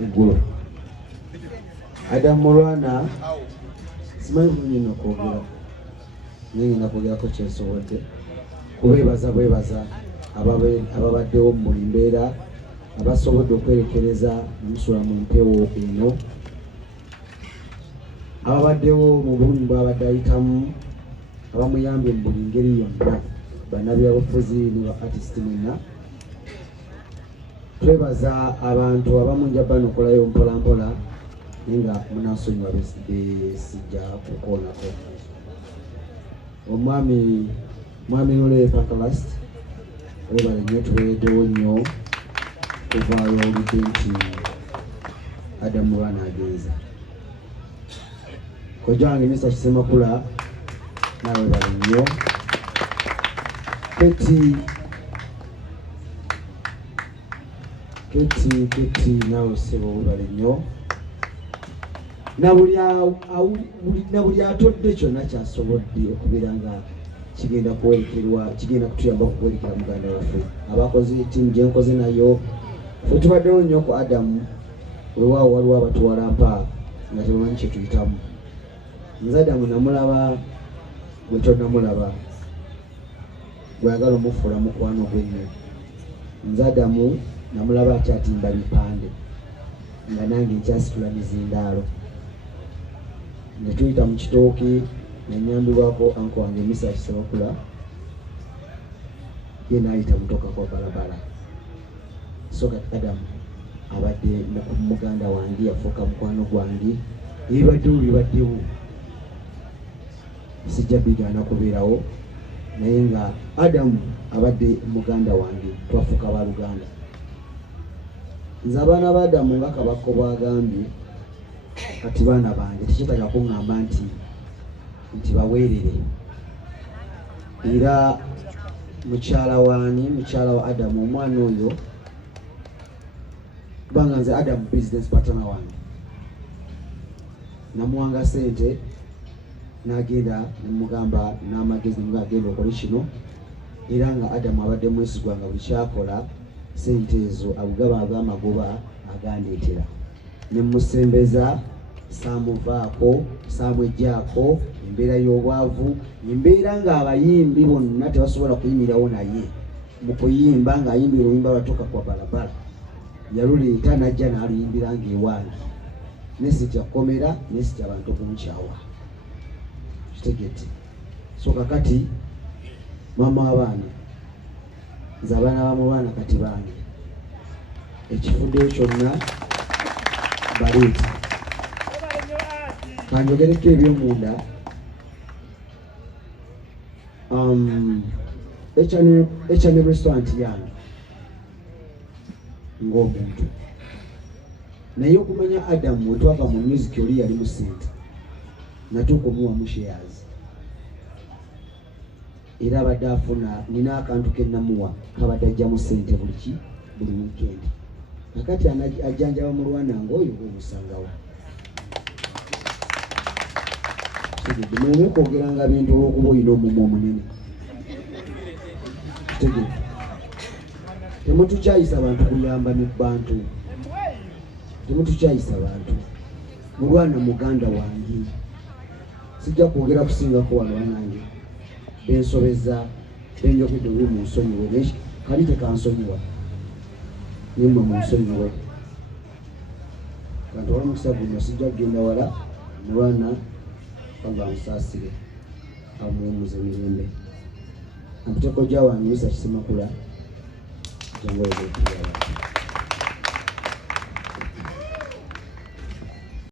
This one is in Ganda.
iggulo. Adam Mulwana simanyi kunyina okwogera naye ngenda kwogerako kyensobodde kubeebaza ababaddewo mu buli mbeera abasobodde okwerekereza omusula mu mpewo eno ababaddewo mu bulumi bwabadde ayitamu abamuyambye mu buli ngeri yonna bannabyabufuzi ne ba artist mwenna. Twebaza abantu abamu njaba nokolayo mpolampola naye nga munansonyiwa besijja kukoonako. Omwami Lule Pakalast webale nnyo tuwereddewo nnyo kuvaayo oludde nti Adam Mulwana agenze. Kojja wange Mr. Kisemakula nawe webale nnyo. Keti nawe sebo webale nnyo. Na buli atodde kyonna kyasobodde okubeera nga kigenda kutuyamba okwerekera muganda waffe. Abakozi ttiimu gye nkoze nayo ffe tubaddewo nnyo ku Adamu wewaawo waliwo abatuwalampa nga tebamanyi kye tuyitamu. Nze Adamu namulaba gwe tonnamulaba gweyagala omufuula mukwano gwennyo. Nze Adamu namulaba akyatimba bipande nga nange nkyasitula mizindaalo. Ne tuyita mu kitooke nenyambibwako anko wange Mr. Kisemakula ye naayita mutoka kwa balabala. So kati Adamu abadde muganda wange yafuuka mukwano gwange bibaddewo sijja bigaana kubeerawo naye nga Adamu abadde muganda wange twafuuka baluganda. Nze abaana ba Adamu nga Kabaka bwagambye kati baana bange tekyetaaga kuŋŋamba nti baweerere. Era mukyala wa Adamu omwana oyo kubanga nze Adamu business partner wange namuwanga sente n'agenda nemugamba n'amagezi nga agenda okole kino era nga Adamu abadde mwesigwa nga buli kyakola sente ezo agaba ag'amagoba agandeetera nemusembeza saamuvaako saamwejjaako embeera y'obwavu embeera ng'abayimbi bonna tebasobola kuyimirawo naye mu kuyimba ng'ayimbira oluyimba lwatoka kwa balabala yaluleeta n'ajja n'aluyimbira ng'ewange nesitya kukomera nesitya abantu okunkyawa kitegete. So kakati mama w'abaana nze abaana ba Mulwana kati bange ekifuddeyo kyonna baleeti kanjogereko ebyomunda. H&M restaurant yange ng'omuntu naye okumanya Adamu wetwava mu music oli yali mu sente natuuka omuwamu shares era abadde afuna nina akantu ke namuwa kabadde ajjamu sente buli weekend. Kakati ajjanjaba Mulwana ng'oyo omusangawo mume kwogeranga bintu olw'okuba olina omumwa omunene. Temutukyayisa bantu kuyamba ne bantu, temutukyayisa bantu. Mulwana muganda wange sijja kwogera kusingako wano nange bensobeza benjogedde oli munsonyiwe kali tekansonyiwa nimwe munsonyiwe kanti wala mukisa guno sijja kugenda wala. Mulwana Allah musaasire amuwumuze mirembe. Ampiteko gya wange Mr. Kisemakula jangu